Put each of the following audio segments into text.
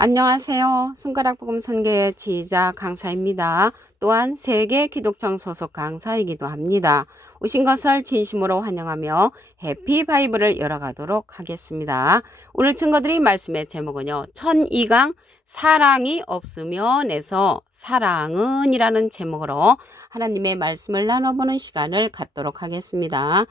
안녕하세요. 손가락 복음 선교의 지휘자 강사입니다. 또한 세계 기독청 소속 강사이기도 합니다. 오신 것을 진심으로 환영하며 해피 바이블을 열어가도록 하겠습니다. 오늘 증거드린 말씀의 제목은요. 1002강 사랑이 없으면에서 사랑은 이라는 제목으로 하나님의 말씀을 나눠보는 시간을 갖도록 하겠습니다.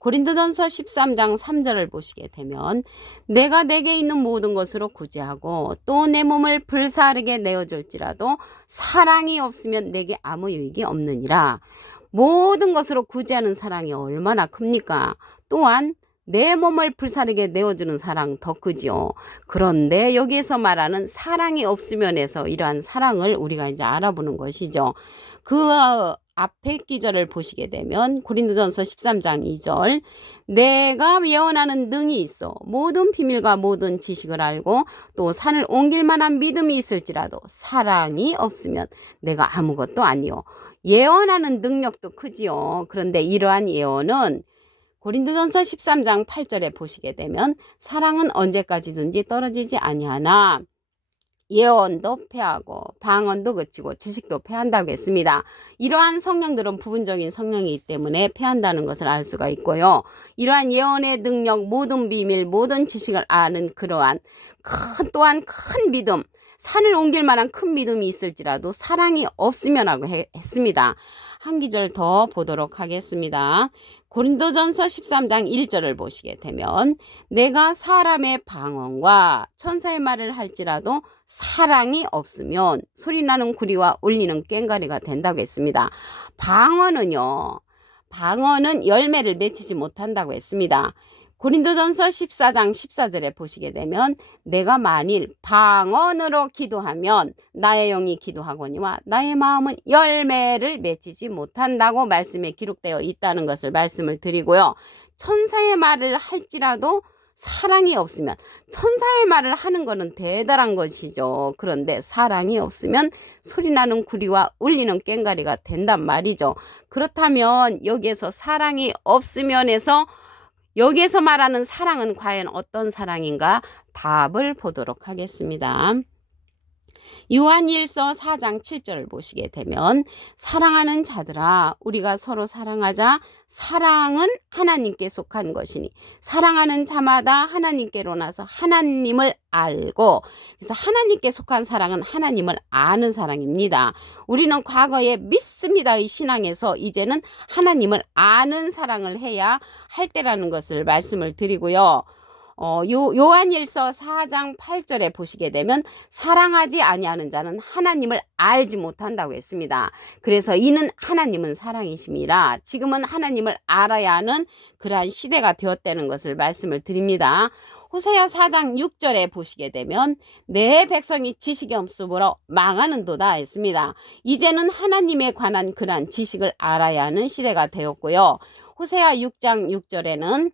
고린도전서 13장 3절을 보시게 되면 내가 내게 있는 모든 것으로 구제하고 또 내 몸을 불사르게 내어줄지라도 사랑이 없으면 내게 아무 유익이 없느니라. 모든 것으로 구제하는 사랑이 얼마나 큽니까? 또한 내 몸을 불사르게 내어주는 사랑 더 크지요. 그런데 여기에서 말하는 사랑이 없으면에서 이러한 사랑을 우리가 이제 알아보는 것이죠. 그 앞에 기절을 보시게 되면 고린도전서 13장 2절 내가 예언하는 능이 있어 모든 비밀과 모든 지식을 알고 또 산을 옮길 만한 믿음이 있을지라도 사랑이 없으면 내가 아무것도 아니요. 예언하는 능력도 크지요. 그런데 이러한 예언은 고린도전서 13장 8절에 보시게 되면 사랑은 언제까지든지 떨어지지 아니하나 예언도 패하고 방언도 그치고 지식도 패한다고 했습니다. 이러한 성령들은 부분적인 성령이기 때문에 패한다는 것을 알 수가 있고요. 이러한 예언의 능력, 모든 비밀, 모든 지식을 아는 그러한 또한 큰 믿음, 산을 옮길 만한 큰 믿음이 있을지라도 사랑이 없으면 하고 했습니다. 한 기절 더 보도록 하겠습니다. 고린도전서 13장 1절을 보시게 되면 내가 사람의 방언과 천사의 말을 할지라도 사랑이 없으면 소리나는 구리와 울리는 꽹과리가 된다고 했습니다. 방언은 열매를 맺히지 못한다고 했습니다. 고린도전서 14장 14절에 보시게 되면 내가 만일 방언으로 기도하면 나의 영이 기도하거니와 나의 마음은 열매를 맺히지 못한다고 말씀에 기록되어 있다는 것을 말씀을 드리고요. 천사의 말을 할지라도 사랑이 없으면 천사의 말을 하는 것은 대단한 것이죠. 그런데 사랑이 없으면 소리나는 구리와 울리는 꽹과리가 된단 말이죠. 그렇다면 여기에서 사랑이 없으면에서 여기에서 말하는 사랑은 과연 어떤 사랑인가? 답을 보도록 하겠습니다. 요한일서 4장 7절을 보시게 되면 사랑하는 자들아 우리가 서로 사랑하자. 사랑은 하나님께 속한 것이니 사랑하는 자마다 하나님께로 나서 하나님을 알고, 그래서 하나님께 속한 사랑은 하나님을 아는 사랑입니다. 우리는 과거에 믿습니다의 신앙에서 이제는 하나님을 아는 사랑을 해야 할 때라는 것을 말씀을 드리고요. 요한일서 4장 8절에 보시게 되면 사랑하지 아니하는 자는 하나님을 알지 못한다고 했습니다. 그래서 이는 하나님은 사랑이심이라 지금은 하나님을 알아야 하는 그러한 시대가 되었다는 것을 말씀을 드립니다. 호세아 4장 6절에 보시게 되면 내 백성이 지식이 없으므로 망하는도다 했습니다. 이제는 하나님에 관한 그러한 지식을 알아야 하는 시대가 되었고요. 호세아 6장 6절에는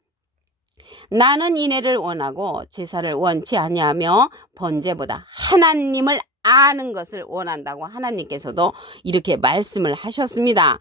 나는 인애를 원하고 제사를 원치 아니하며 번제보다 하나님을 아는 것을 원한다고 하나님께서도 이렇게 말씀을 하셨습니다.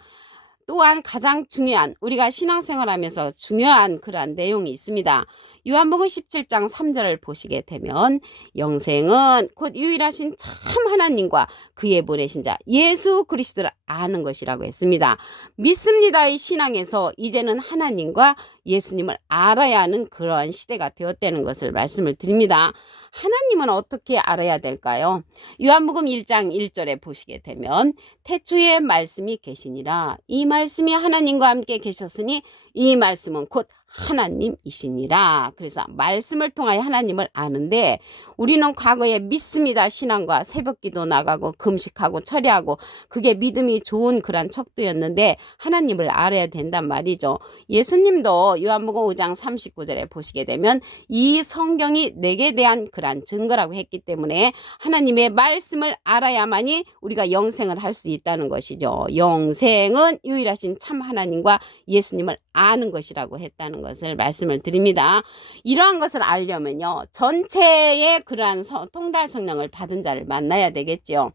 또한 가장 중요한 우리가 신앙생활하면서 중요한 그러한 내용이 있습니다. 요한복음 17장 3절을 보시게 되면 영생은 곧 유일하신 참 하나님과 그의 보내신 자 예수 그리스도를 아는 것이라고 했습니다. 믿습니다의 신앙에서 이제는 하나님과 예수님을 알아야 하는 그러한 시대가 되었다는 것을 말씀을 드립니다. 하나님은 어떻게 알아야 될까요? 요한복음 1장 1절에 보시게 되면 태초에 말씀이 계시니라 이 말씀이 하나님과 함께 계셨으니 이 말씀은 곧 하나님이시니라. 그래서 말씀을 통하여 하나님을 아는데 우리는 과거에 믿습니다 신앙과 새벽기도 나가고 금식하고 철야하고 그게 믿음이 좋은 그런 척도였는데 하나님을 알아야 된단 말이죠. 예수님도 요한복음 5장 39절에 보시게 되면 이 성경이 내게 대한 그런 증거라고 했기 때문에 하나님의 말씀을 알아야만이 우리가 영생을 할 수 있다는 것이죠. 영생은 유일하신 참 하나님과 예수님을 아는 것이라고 했다는 것을 말씀을 드립니다. 이러한 것을 알려면요 전체의 그러한 통달 성령을 받은 자를 만나야 되겠죠.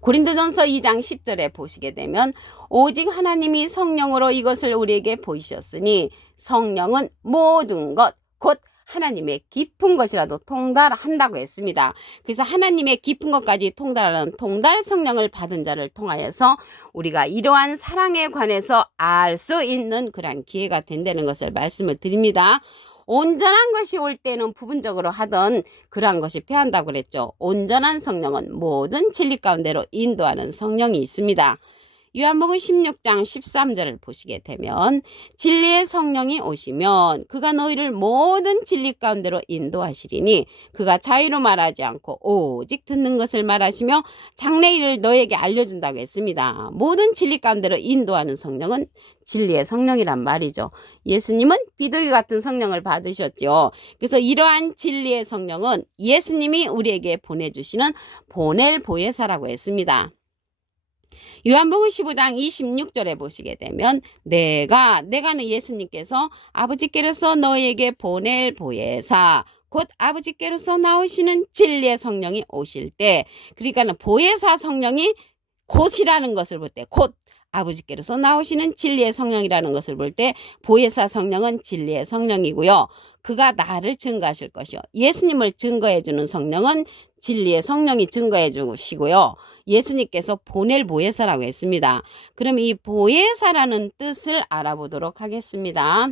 고린도전서 2장 10절에 보시게 되면 오직 하나님이 성령으로 이것을 우리에게 보이셨으니 성령은 모든 것 곧 하나님의 깊은 것이라도 통달한다고 했습니다. 그래서 하나님의 깊은 것까지 통달하는 통달 성령을 받은 자를 통하여서 우리가 이러한 사랑에 관해서 알 수 있는 그런 기회가 된다는 것을 말씀을 드립니다. 온전한 것이 올 때는 부분적으로 하던 그러한 것이 패한다고 그랬죠. 온전한 성령은 모든 진리 가운데로 인도하는 성령이 있습니다. 요한복음 16장 13절을 보시게 되면 진리의 성령이 오시면 그가 너희를 모든 진리 가운데로 인도하시리니 그가 자유로 말하지 않고 오직 듣는 것을 말하시며 장래일을 너에게 알려준다고 했습니다. 모든 진리 가운데로 인도하는 성령은 진리의 성령이란 말이죠. 예수님은 비둘기 같은 성령을 받으셨죠. 그래서 이러한 진리의 성령은 예수님이 우리에게 보내주시는 보낼 보혜사라고 했습니다. 요한복음 15장 26절에 보시게 되면 내가는 예수님께서 아버지께로서 너희에게 보낼 보혜사 곧 아버지께로서 나오시는 진리의 성령이 오실 때 그러니까는 보혜사 성령이 곧이라는 것을 볼 때 곧 아버지께로서 나오시는 진리의 성령이라는 것을 볼 때 보혜사 성령은 진리의 성령이고요. 그가 나를 증거하실 것이요. 예수님을 증거해 주는 성령은 진리의 성령이 증거해 주시고요. 예수님께서 보낼 보혜사라고 했습니다. 그럼 이 보혜사라는 뜻을 알아보도록 하겠습니다.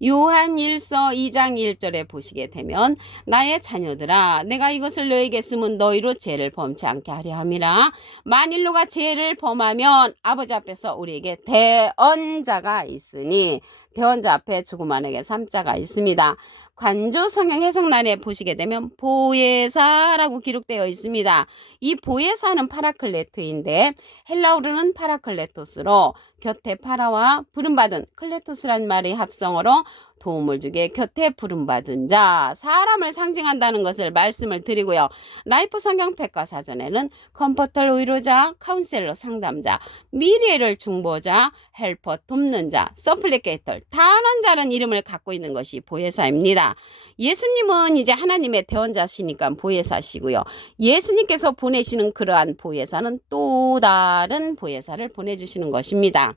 요한1서 2장 1절에 보시게 되면 나의 자녀들아 내가 이것을 너에게 쓰면 너희로 죄를 범치 않게 하려 함이라. 만일 누가 죄를 범하면 아버지 앞에서 우리에게 대언자가 있으니 대언자 앞에 죽음만에게 삼자가 있습니다. 관조 성경 해석란에 보시게 되면 보혜사라고 기록되어 있습니다. 이 보혜사는 파라클레트인데 헬라어로는 파라클레토스로 곁에 파라와 부름받은 클레토스란 말의 합성어로 도움을 주게 곁에 부름받은 자, 사람을 상징한다는 것을 말씀을 드리고요. 라이프 성경 백과사전에는 컴포터 위로자, 카운셀러 상담자, 미래를 중보자, 헬퍼 돕는 자, 서플리케이터, 단원자라는 이름을 갖고 있는 것이 보혜사입니다. 예수님은 이제 하나님의 대원자시니까 보혜사시고요. 예수님께서 보내시는 그러한 보혜사는 또 다른 보혜사를 보내주시는 것입니다.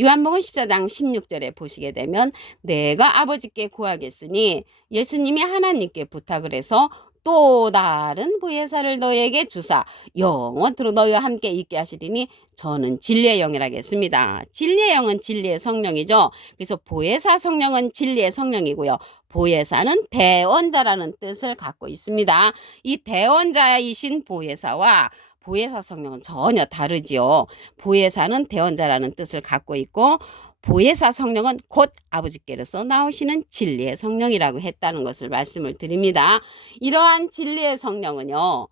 요한복음 14장 16절에 보시게 되면 내가 아버지께 구하겠으니 예수님이 하나님께 부탁을 해서 또 다른 보혜사를 너에게 주사 영원토록 너희와 함께 있게 하시리니 저는 진리의 영이라고 했습니다. 진리의 영은 진리의 성령이죠. 그래서 보혜사 성령은 진리의 성령이고요. 보혜사는 대원자라는 뜻을 갖고 있습니다. 이 대원자이신 보혜사와 보혜사 성령은 전혀 다르지요. 보혜사는 대원자라는 뜻을 갖고 있고 보혜사 성령은 곧 아버지께로서 나오시는 진리의 성령이라고 했다는 것을 말씀을 드립니다. 이러한 진리의 성령은요.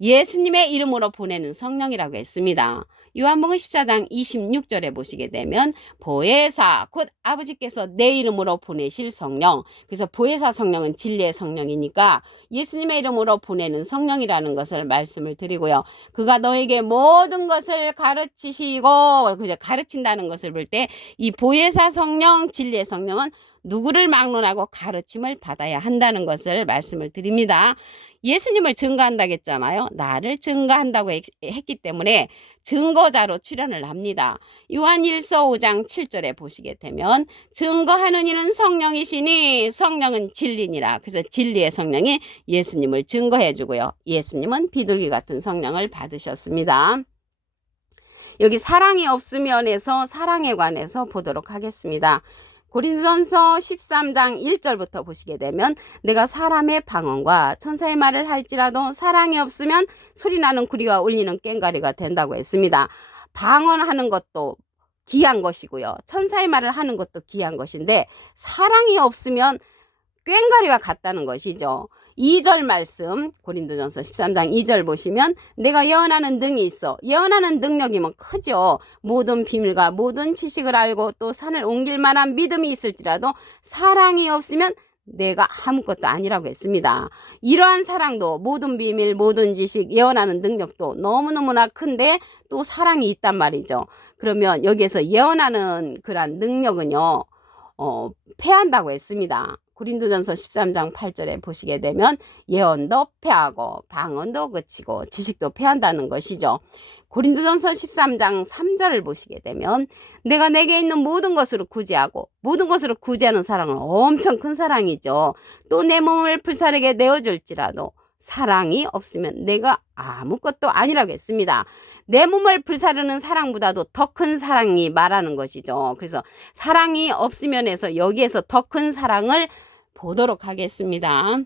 예수님의 이름으로 보내는 성령이라고 했습니다. 요한복음 14장 26절에 보시게 되면 보혜사 곧 아버지께서 내 이름으로 보내실 성령. 그래서 보혜사 성령은 진리의 성령이니까 예수님의 이름으로 보내는 성령이라는 것을 말씀을 드리고요. 그가 너에게 모든 것을 가르치시고 그죠? 가르친다는 것을 볼 때 이 보혜사 성령, 진리의 성령은 누구를 막론하고 가르침을 받아야 한다는 것을 말씀을 드립니다. 예수님을 증거한다고 했잖아요. 나를 증거한다고 했기 때문에 증거자로 출연을 합니다. 요한1서 5장 7절에 보시게 되면 증거하는 이는 성령이시니 성령은 진리니라. 그래서 진리의 성령이 예수님을 증거해 주고요. 예수님은 비둘기 같은 성령을 받으셨습니다. 여기 사랑이 없으면에서 사랑에 관해서 보도록 하겠습니다. 고린도전서 13장 1절부터 보시게 되면 내가 사람의 방언과 천사의 말을 할지라도 사랑이 없으면 소리나는 구리와 울리는 꽹과리가 된다고 했습니다. 방언하는 것도 귀한 것이고요. 천사의 말을 하는 것도 귀한 것인데 사랑이 없으면 꽹과리와 같다는 것이죠. 2절 말씀 고린도전서 13장 2절 보시면 내가 예언하는 능이 있어. 예언하는 능력이면 크죠. 모든 비밀과 모든 지식을 알고 또 산을 옮길 만한 믿음이 있을지라도 사랑이 없으면 내가 아무것도 아니라고 했습니다. 이러한 사랑도 모든 비밀, 모든 지식, 예언하는 능력도 너무너무나 큰데 또 사랑이 있단 말이죠. 그러면 여기에서 예언하는 그런 능력은요. 패한다고 했습니다. 고린도전서 13장 8절에 보시게 되면 예언도 패하고 방언도 그치고 지식도 패한다는 것이죠. 고린도전서 13장 3절을 보시게 되면 내가 내게 있는 모든 것으로 구제하고, 모든 것으로 구제하는 사랑은 엄청 큰 사랑이죠. 또 내 몸을 불사르게 내어줄지라도 사랑이 없으면 내가 아무것도 아니라고 했습니다. 내 몸을 불사르는 사랑보다도 더 큰 사랑이 말하는 것이죠. 그래서 사랑이 없으면 해서 여기에서 더 큰 사랑을 보도록 하겠습니다.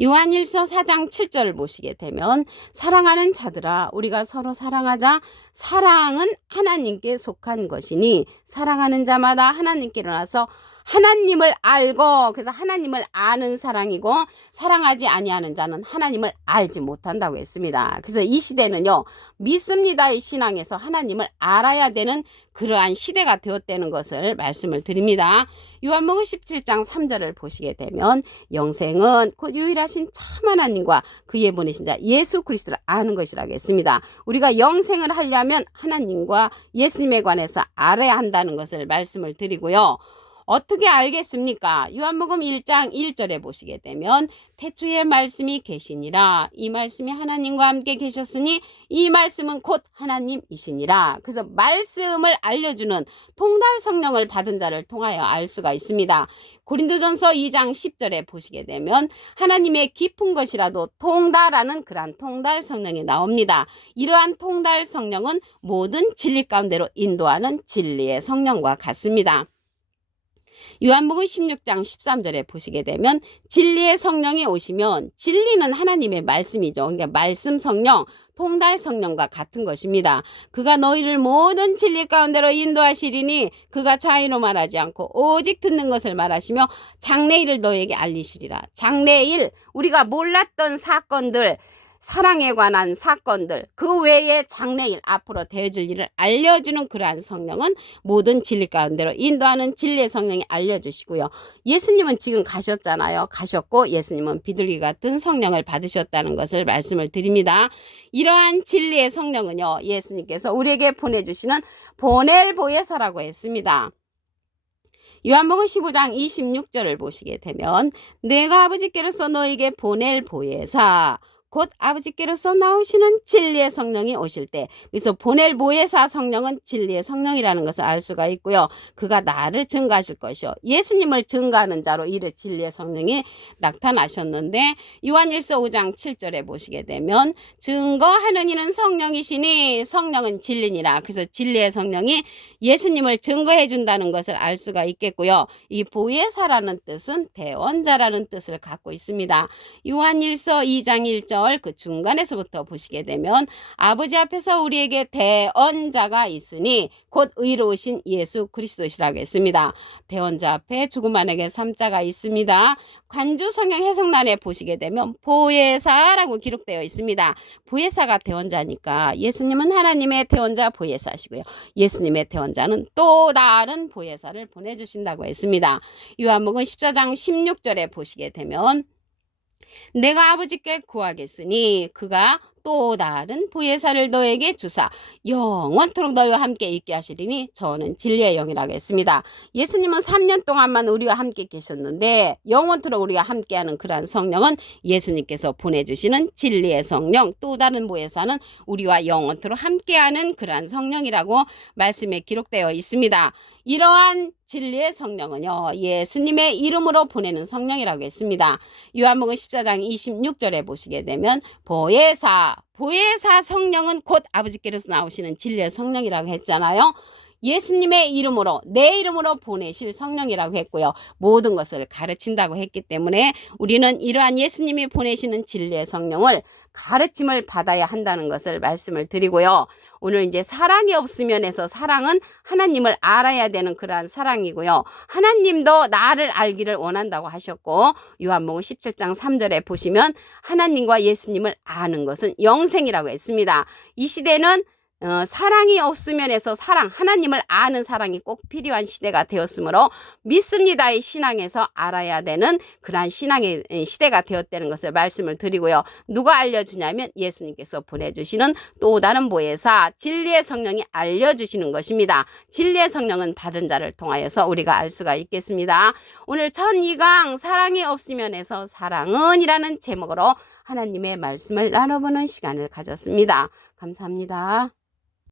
요한일서 4장 7절을 보시게 되면 사랑하는 자들아 우리가 서로 사랑하자. 사랑은 하나님께 속한 것이니 사랑하는 자마다 하나님께로 나서 하나님을 알고, 그래서 하나님을 아는 사랑이고 사랑하지 아니하는 자는 하나님을 알지 못한다고 했습니다. 그래서 이 시대는요, 믿습니다의 신앙에서 하나님을 알아야 되는 그러한 시대가 되었다는 것을 말씀을 드립니다. 요한복음 17장 3절을 보시게 되면 영생은 곧 유일하신 참 하나님과 그의 보내신 자 예수 그리스도를 아는 것이라고 했습니다. 우리가 영생을 하려면 하나님과 예수님에 관해서 알아야 한다는 것을 말씀을 드리고요. 어떻게 알겠습니까? 요한복음 1장 1절에 보시게 되면 태초에 말씀이 계시니라. 이 말씀이 하나님과 함께 계셨으니 이 말씀은 곧 하나님이시니라. 그래서 말씀을 알려주는 통달 성령을 받은 자를 통하여 알 수가 있습니다. 고린도전서 2장 10절에 보시게 되면 하나님의 깊은 것이라도 통달하는 그러한 통달 성령이 나옵니다. 이러한 통달 성령은 모든 진리 가운데로 인도하는 진리의 성령과 같습니다. 요한복음 16장 13절에 보시게 되면 진리의 성령이 오시면, 진리는 하나님의 말씀이죠. 그러니까 말씀 성령, 통달 성령과 같은 것입니다. 그가 너희를 모든 진리 가운데로 인도하시리니 그가 자의로 말하지 않고 오직 듣는 것을 말하시며 장래일을 너희에게 알리시리라. 장래일, 우리가 몰랐던 사건들, 사랑에 관한 사건들, 그 외에 장래일 앞으로 되어질 일을 알려주는 그러한 성령은 모든 진리 가운데로 인도하는 진리의 성령이 알려주시고요. 예수님은 지금 가셨잖아요. 가셨고 예수님은 비둘기 같은 성령을 받으셨다는 것을 말씀을 드립니다. 이러한 진리의 성령은요, 예수님께서 우리에게 보내주시는 보낼 보혜사라고 했습니다. 요한복음 15장 26절을 보시게 되면 내가 아버지께로서 너에게 보낼 보혜사, 곧 아버지께로서 나오시는 진리의 성령이 오실 때, 그래서 보낼 보혜사 성령은 진리의 성령이라는 것을 알 수가 있고요. 그가 나를 증거하실 것이요, 예수님을 증거하는 자로 이르 진리의 성령이 나타나셨는데, 요한일서 5장 7절에 보시게 되면 증거하는 이는 성령이시니 성령은 진리니라. 그래서 진리의 성령이 예수님을 증거해 준다는 것을 알 수가 있겠고요. 이 보혜사라는 뜻은 대언자라는 뜻을 갖고 있습니다. 요한일서 2장 1절 그 중간에서부터 보시게 되면 아버지 앞에서 우리에게 대언자가 있으니 곧 의로우신 예수 그리스도시라고 했습니다. 대언자 앞에 조그만하게 3자가 있습니다. 관주 성경 해석란에 보시게 되면 보혜사라고 기록되어 있습니다. 보혜사가 대언자니까 예수님은 하나님의 대언자 보혜사시고요. 예수님의 대언자는 또 다른 보혜사를 보내주신다고 했습니다. 요한복음 14장 16절에 보시게 되면 내가 아버지께 구하겠으니 그가 또 다른 보혜사를 너에게 주사 영원토록 너희와 함께 있게 하시리니 저는 진리의 영이라고 했습니다. 예수님은 3년 동안만 우리와 함께 계셨는데 영원토록 우리와 함께하는 그러한 성령은 예수님께서 보내주시는 진리의 성령, 또 다른 보혜사는 우리와 영원토록 함께하는 그러한 성령이라고 말씀에 기록되어 있습니다. 이러한 진리의 성령은요, 예수님의 이름으로 보내는 성령이라고 했습니다. 요한복음 14장 26절에 보시게 되면 보혜사 성령은 곧 아버지께로서 나오시는 진리의 성령이라고 했잖아요. 예수님의 이름으로, 내 이름으로 보내실 성령이라고 했고요. 모든 것을 가르친다고 했기 때문에 우리는 이러한 예수님이 보내시는 진리의 성령을 가르침을 받아야 한다는 것을 말씀을 드리고요. 오늘 이제 사랑이 없으면 해서 사랑은 하나님을 알아야 되는 그러한 사랑이고요. 하나님도 나를 알기를 원한다고 하셨고, 요한복음 17장 3절에 보시면 하나님과 예수님을 아는 것은 영생이라고 했습니다. 이 시대는 사랑이 없으면 해서 하나님을 아는 사랑이 꼭 필요한 시대가 되었으므로 믿습니다의 신앙에서 알아야 되는 그러한 신앙의 시대가 되었다는 것을 말씀을 드리고요. 누가 알려주냐면 예수님께서 보내주시는 또 다른 보혜사 진리의 성령이 알려주시는 것입니다. 진리의 성령은 받은 자를 통하여서 우리가 알 수가 있겠습니다. 오늘 전 2강 사랑이 없으면 해서 사랑은 이라는 제목으로 하나님의 말씀을 나눠보는 시간을 가졌습니다. 감사합니다.